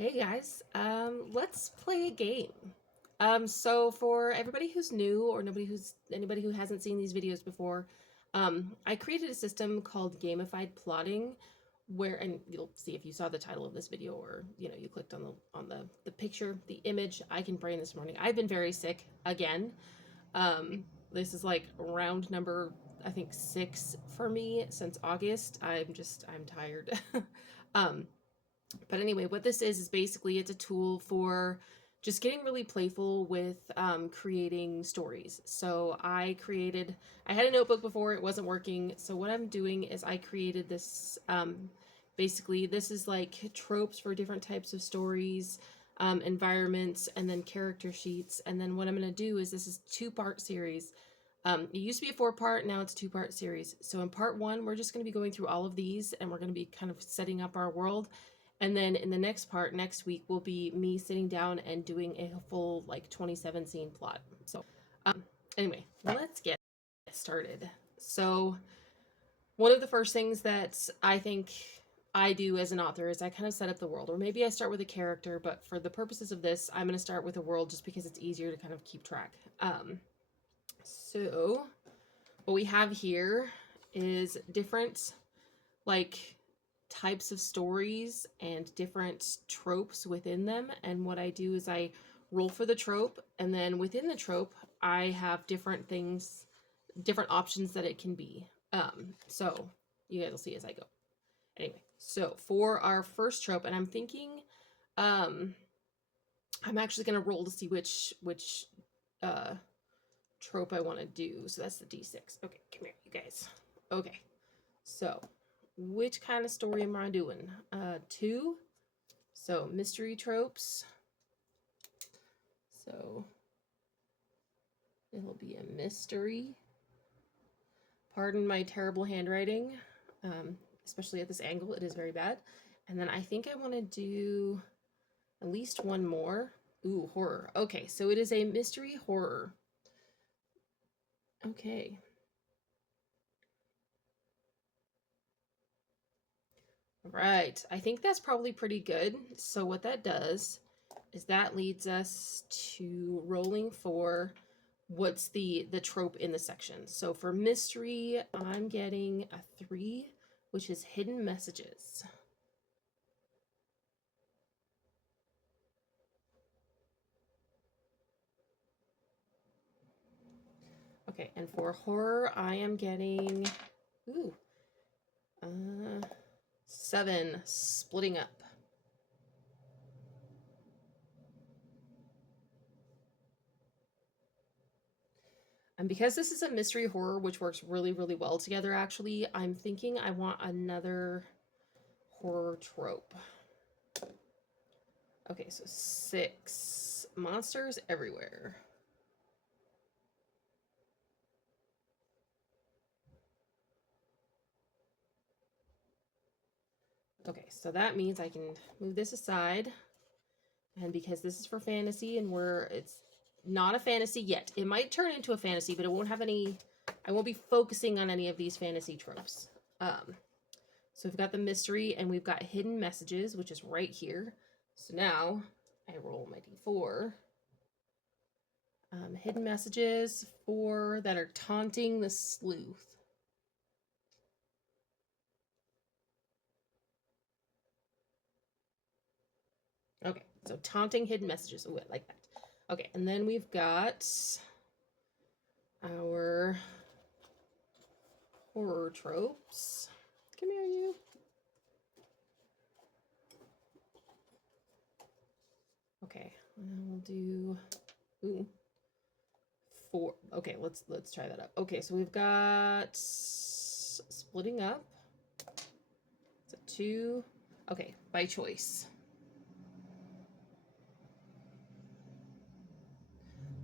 Hey guys, let's play a game. So for everybody who's new or anybody who hasn't seen these videos before, I created a system called Gamified Plotting, and you'll see if you saw the title of this video or you clicked on the picture, the image. I can brain this morning. I've been very sick again. This is like round number I think 6 for me since August. I'm tired. um, but anyway, what this is basically it's a tool for just getting really playful with creating stories. So I had a notebook before, it wasn't working. So what I'm doing is I created this, basically this is like tropes for different types of stories, environments, and then character sheets. And then what I'm going to do is this is 2-part series. It used to be a 4-part, now it's a 2-part series. So in part 1, we're just going to be going through all of these and we're going to be kind of setting up our world. And then in the next part, next week, will be me sitting down and doing a full, like, 27 scene plot. So, anyway, let's get started. So, one of the first things that I think I do as an author is I kind of set up the world. Or maybe I start with a character, but for the purposes of this, I'm going to start with a world just because it's easier to kind of keep track. So, what we have here is different, like, types of stories and different tropes within them. And what I do is I roll for the trope, and then within the trope I have different things, different options that it can be. So you guys will see as I go. Anyway, so for our first trope, and I'm thinking I'm actually gonna roll to see which trope I want to do. So that's the D6. Okay, come here, you guys. Okay, so which kind of story am I doing? 2. So mystery tropes. So it'll be a mystery. Pardon my terrible handwriting, especially at this angle. It is very bad. And then I think I want to do at least one more. Ooh, horror. Okay, so it is a mystery horror. Okay. Right, I think that's probably pretty good. So what that does is that leads us to rolling for what's the trope in the section. So for mystery, I'm getting a 3, which is hidden messages. Okay, and for horror, I am getting 7, splitting up. And because this is a mystery horror, which works really, really well together, actually, I'm thinking I want another horror trope. Okay, so 6, monsters everywhere. Okay, so that means I can move this aside. And because this is for fantasy and it's not a fantasy yet. It might turn into a fantasy, but it won't have any, I won't be focusing on any of these fantasy tropes. So we've got the mystery and we've got hidden messages, which is right here. So now I roll my D4. Hidden messages, 4 that are taunting the sleuth. Okay, so taunting hidden messages. Ooh, I like that. Okay, and then we've got our horror tropes. Come here, you. Okay, and we'll do 4. Okay, let's try that up. Okay, so we've got splitting up. It's a 2. Okay, by choice.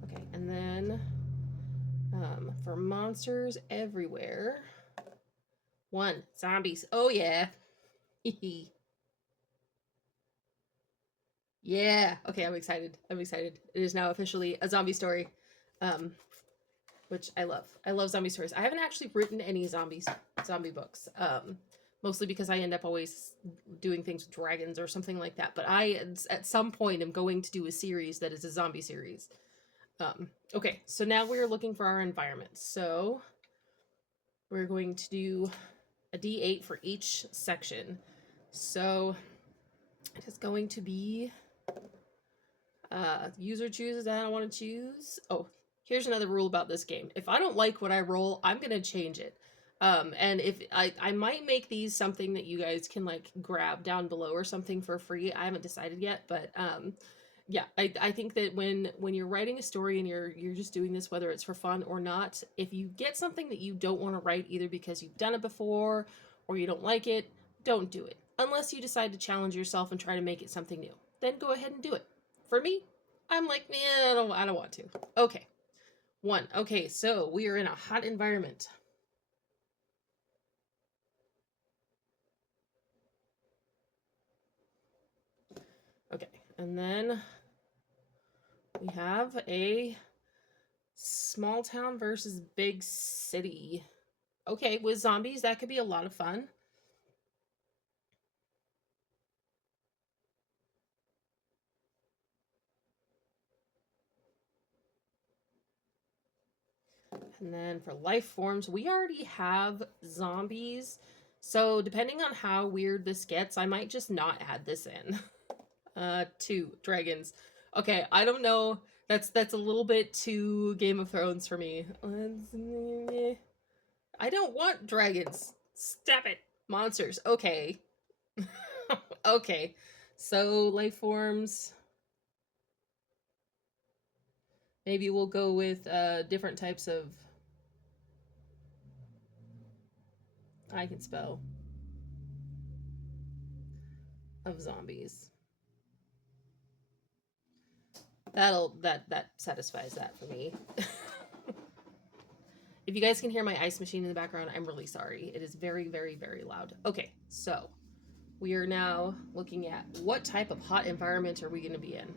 Okay, and then for monsters everywhere, 1, zombies. Oh yeah. Yeah. Okay, I'm excited. I'm excited. It is now officially a zombie story, which I love. I love zombie stories. I haven't actually written any zombie books. mostly because I end up always doing things with dragons or something like that. But I, at some point, am going to do a series that is a zombie series. Okay, so now we're looking for our environment. So we're going to do a D8 for each section. So it is going to be user chooses. I don't want to choose. Oh, here's another rule about this game. If I don't like what I roll, I'm gonna change it. And if I might make these something that you guys can like grab down below or something for free. I haven't decided yet, but yeah, I think that when you're writing a story and you're just doing this, whether it's for fun or not, if you get something that you don't want to write either because you've done it before or you don't like it, don't do it. Unless you decide to challenge yourself and try to make it something new. Then go ahead and do it. For me, I'm like, man, I don't want to. Okay. 1. Okay, so we are in a hot environment. Okay, and then we have a small town versus big city. Okay, with zombies, that could be a lot of fun. And then for life forms, we already have zombies. So depending on how weird this gets, I might just not add this in. 2 dragons. Okay, I don't know. That's a little bit too Game of Thrones for me. I don't want dragons. Stop it. Monsters. Okay. Okay. So life forms. Maybe we'll go with different types of I can spell of zombies. That satisfies that for me. If you guys can hear my ice machine in the background, I'm really sorry. It is very, very, very loud. Okay, so we are now looking at what type of hot environment are we going to be in.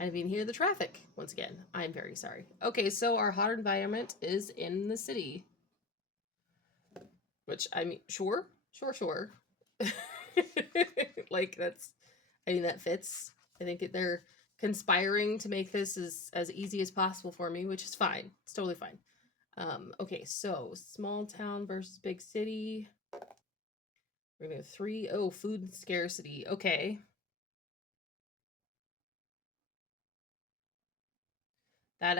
I didn't even hear the traffic. Once again, I'm very sorry. Okay, so our hot environment is in the city. Which, I mean, sure. Like, that fits. I think they're conspiring to make this as easy as possible for me, which is fine. It's totally fine. Okay, so small town versus big city. We're gonna go 3. Oh, food scarcity. Okay. That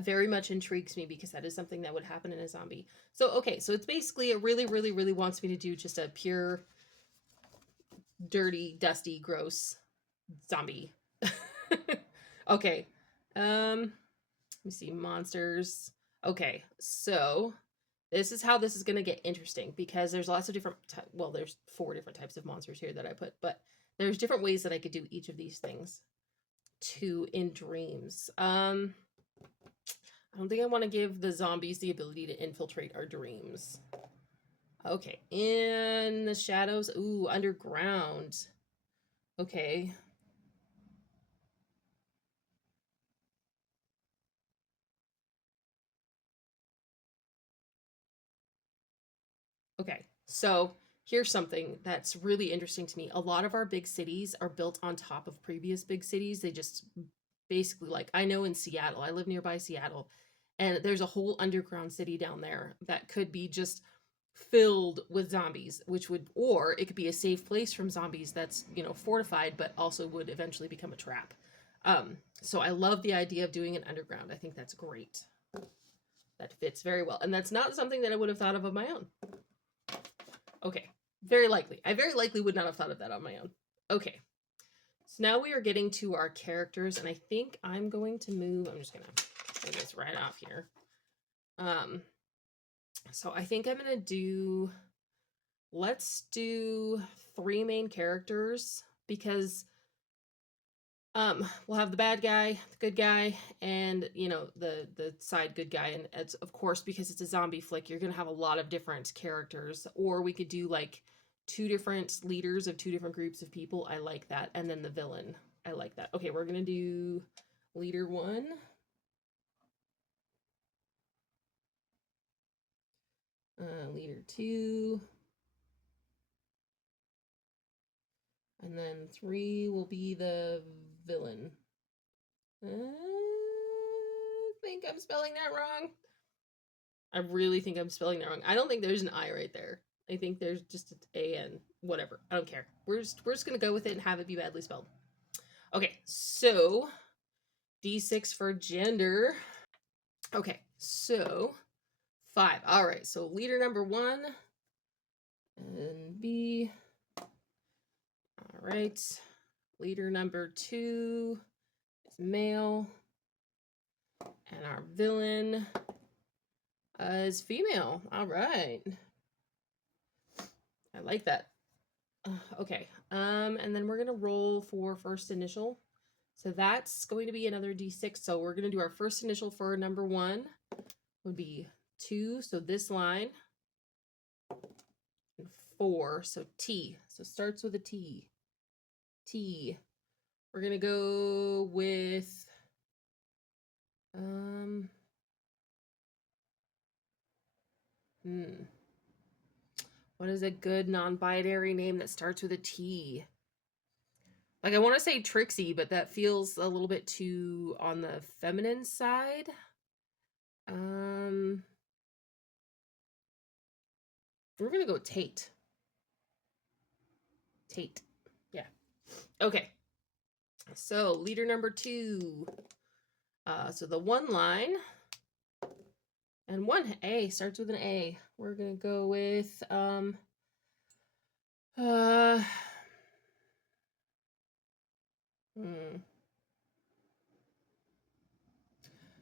very much intrigues me because that is something that would happen in a zombie. So, okay, so it's basically, it really, really, really wants me to do just a pure, dirty, dusty, gross zombie. Okay. Let me see. Monsters. Okay, so this is how this is going to get interesting because there's lots of different, well, there's 4 different types of monsters here that I put, but there's different ways that I could do each of these things. 2 in dreams. I don't think I want to give the zombies the ability to infiltrate our dreams. Okay, in the shadows. Ooh, underground. Okay. Okay, so here's something that's really interesting to me. A lot of our big cities are built on top of previous big cities. They just basically, like, I know in Seattle, I live nearby Seattle, and there's a whole underground city down there that could be just filled with zombies, which would, or it could be a safe place from zombies that's, fortified, but also would eventually become a trap. So I love the idea of doing an underground. I think that's great. That fits very well. And that's not something that I would have thought of my own. Okay, very likely. I very likely would not have thought of that on my own. Okay, so now we are getting to our characters, and I think I'm going to move. I'm just gonna move this right off here. So I think I'm gonna do. Let's do 3 main characters because we'll have the bad guy, the good guy, and the side good guy, and it's, of course, because it's a zombie flick, you're gonna have a lot of different characters. Or we could do like 2 different leaders of 2 different groups of people. I like that. And then the villain. I like that. Okay, we're gonna do leader 1. Leader 2. And then 3 will be the villain. I think I'm spelling that wrong. I really think I'm spelling that wrong. I don't think there's an I right there. I think there's just an A-N. Whatever. I don't care. We're just going to go with it and have it be badly spelled. Okay, so D6 for gender. Okay, so 5. All right, so leader number 1 and B. All right, leader number 2 is male, and our villain is female. All right, I like that. Okay, and then we're gonna roll for first initial. So that's going to be another D6. So we're gonna do our first initial for number 1 would be 2. So this line. 4, so T. So it starts with a T. T. We're gonna go with what is a good non-binary name that starts with a T? Like, I want to say Trixie, but that feels a little bit too on the feminine side. We're gonna go Tate. Tate. Yeah. Okay. So leader number 2. So the 1 line and 1 A starts with an A. We're gonna go with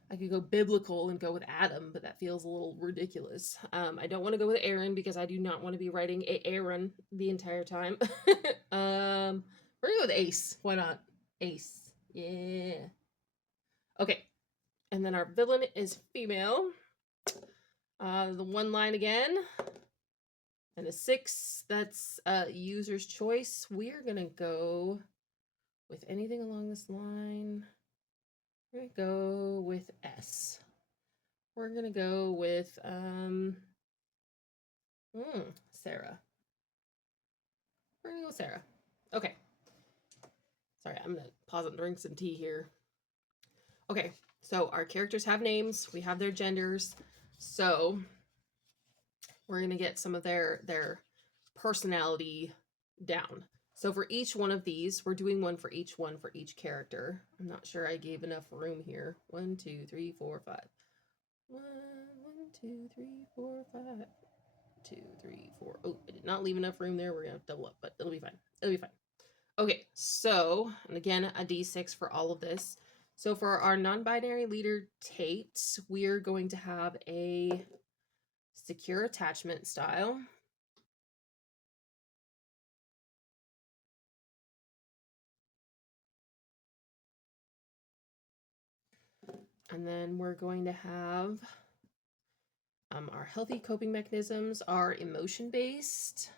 I could go biblical and go with Adam, but that feels a little ridiculous. I don't want to go with Aaron because I do not want to be writing Aaron the entire time. We're gonna go with Ace. Why not? Ace. Yeah. Okay. And then our villain is female. The 1 line again. And a 6, that's user's choice. We're gonna go with anything along this line. We're gonna go with S. We're gonna go with Sarah. We're gonna go with Sarah. Okay. Sorry, I'm gonna pause and drink some tea here. Okay, so our characters have names. We have their genders. So we're gonna get some of their personality down. So for each one of these, we're doing one for each character. I'm not sure I gave enough room here. 1, 2, 3, 4, 5. 1, 2, 3, 4, 5. 2, 3, 4. Oh, I did not leave enough room there. We're gonna have to double up, but it'll be fine. It'll be fine. Okay, so, and again, a D6 for all of this. So for our non-binary leader, Tate, we're going to have a secure attachment style. And then we're going to have our healthy coping mechanisms are emotion-based.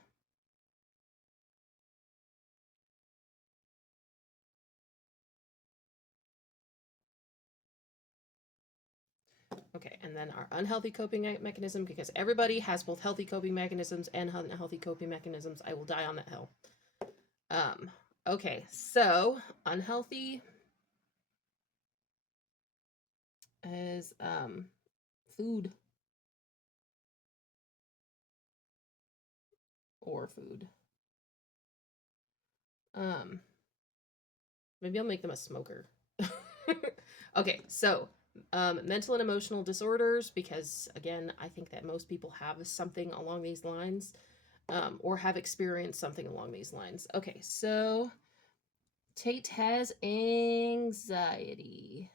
Okay, and then our unhealthy coping mechanism, because everybody has both healthy coping mechanisms and unhealthy coping mechanisms. I will die on that hill. Okay, so unhealthy is food or food. Maybe I'll make them a smoker. Okay, so mental and emotional disorders, because again, I think that most people have something along these lines, or have experienced something along these lines. Okay, so Tate has anxiety.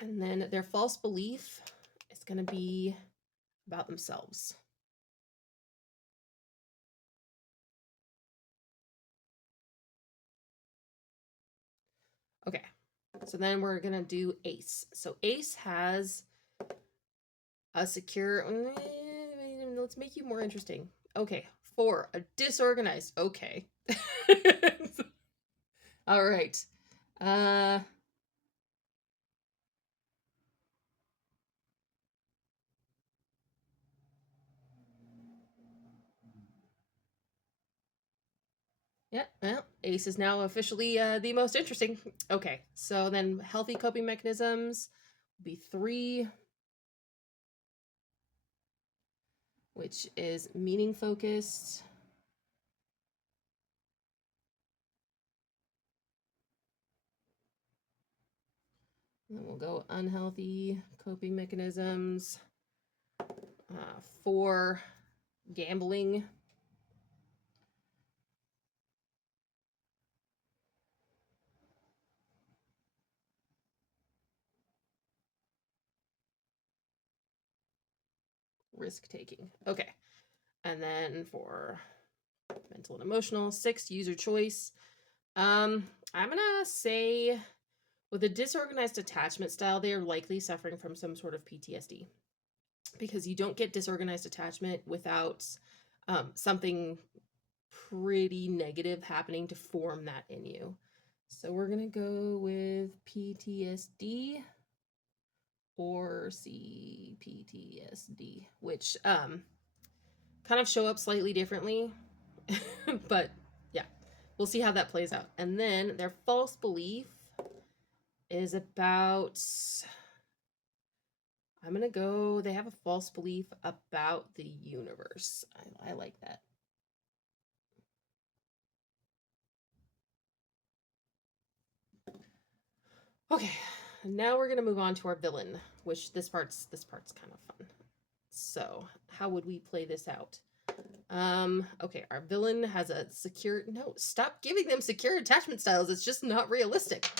And then their false belief is going to be about themselves. Okay, so then we're going to do Ace. So Ace has a secure... Let's make you more interesting. Okay, 4, a disorganized. Okay. All right. Yeah, well, Ace is now officially the most interesting. Okay, so then healthy coping mechanisms would be 3, which is meaning focused. And then we'll go unhealthy coping mechanisms. 4, gambling. Risk taking. Okay. And then for mental and emotional, 6, user choice. I'm gonna say with a disorganized attachment style, they are likely suffering from some sort of PTSD because you don't get disorganized attachment without something pretty negative happening to form that in you. So we're gonna go with PTSD or CPTSD, which kind of show up slightly differently, but yeah, we'll see how that plays out. And then their false belief is about, I'm gonna go, they have a false belief about the universe. I like that. Okay, now we're gonna move on to our villain, which this part's kind of fun. So how would we play this out? Okay, our villain has a secure, no, stop giving them secure attachment styles. It's just not realistic.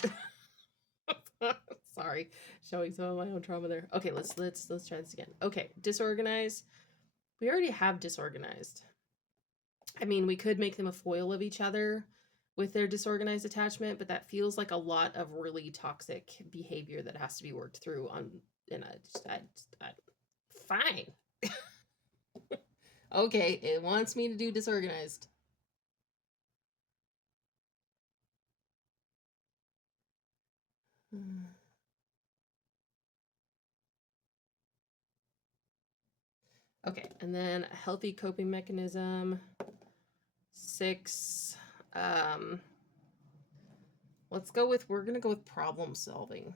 Sorry, showing some of my own trauma there. Okay, let's try this again. Okay, disorganized. We already have disorganized. I mean, we could make them a foil of each other with their disorganized attachment, but that feels like a lot of really toxic behavior that has to be worked through on. And fine. Okay, it wants me to do disorganized. Okay, and then a healthy coping mechanism. 6. Um, let's go with, we're gonna go with problem solving.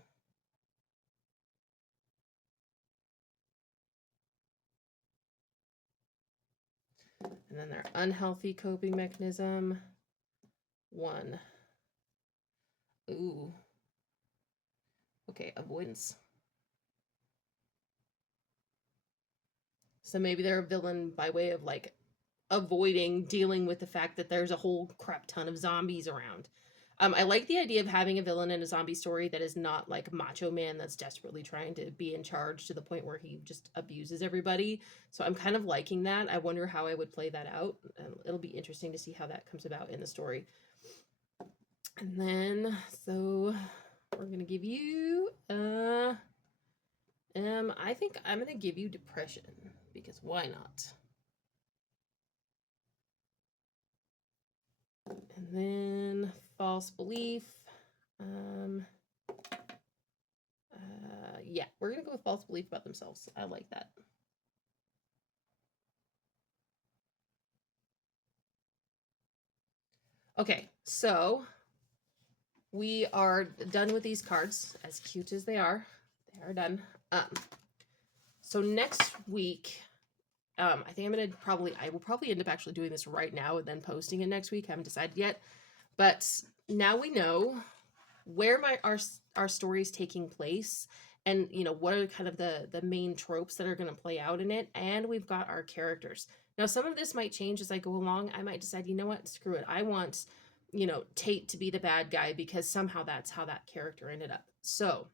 And then their unhealthy coping mechanism. 1. Ooh. Okay, avoidance. So maybe they're a villain by way of like avoiding dealing with the fact that there's a whole crap ton of zombies around. I like the idea of having a villain in a zombie story that is not like macho man that's desperately trying to be in charge to the point where he just abuses everybody. So I'm kind of liking that. I wonder how I would play that out. It'll be interesting to see how that comes about in the story. And then, so we're gonna give you I think I'm gonna give you depression because why not? And then false belief. Yeah, we're gonna go with false belief about themselves. I like that. Okay, so we are done with these cards, as cute as they are. They are done. So next week, I think I will probably end up actually doing this right now and then posting it next week. I haven't decided yet, but now we know where our story is taking place, and what are kind of the main tropes that are going to play out in it, and we've got our characters. Now some of this might change as I go along. I might decide, you know what, screw it, I want Tate to be the bad guy because somehow that's how that character ended up. So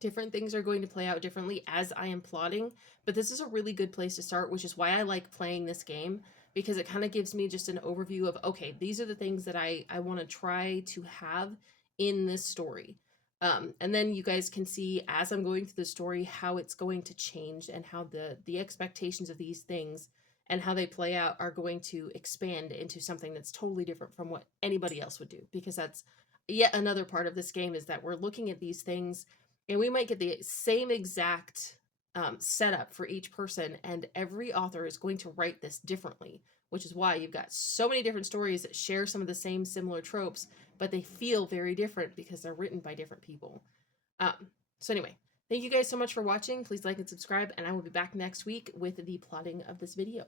different things are going to play out differently as I am plotting, but this is a really good place to start, which is why I like playing this game, because it kind of gives me just an overview of, okay, these are the things that I want to try to have in this story. And then you guys can see as I'm going through the story how it's going to change and how the expectations of these things and how they play out are going to expand into something that's totally different from what anybody else would do, because that's yet another part of this game, is that we're looking at these things and we might get the same exact setup for each person, and every author is going to write this differently, which is why you've got so many different stories that share some of the same similar tropes, but they feel very different because they're written by different people. So anyway, thank you guys so much for watching. Please like and subscribe, and I will be back next week with the plotting of this video.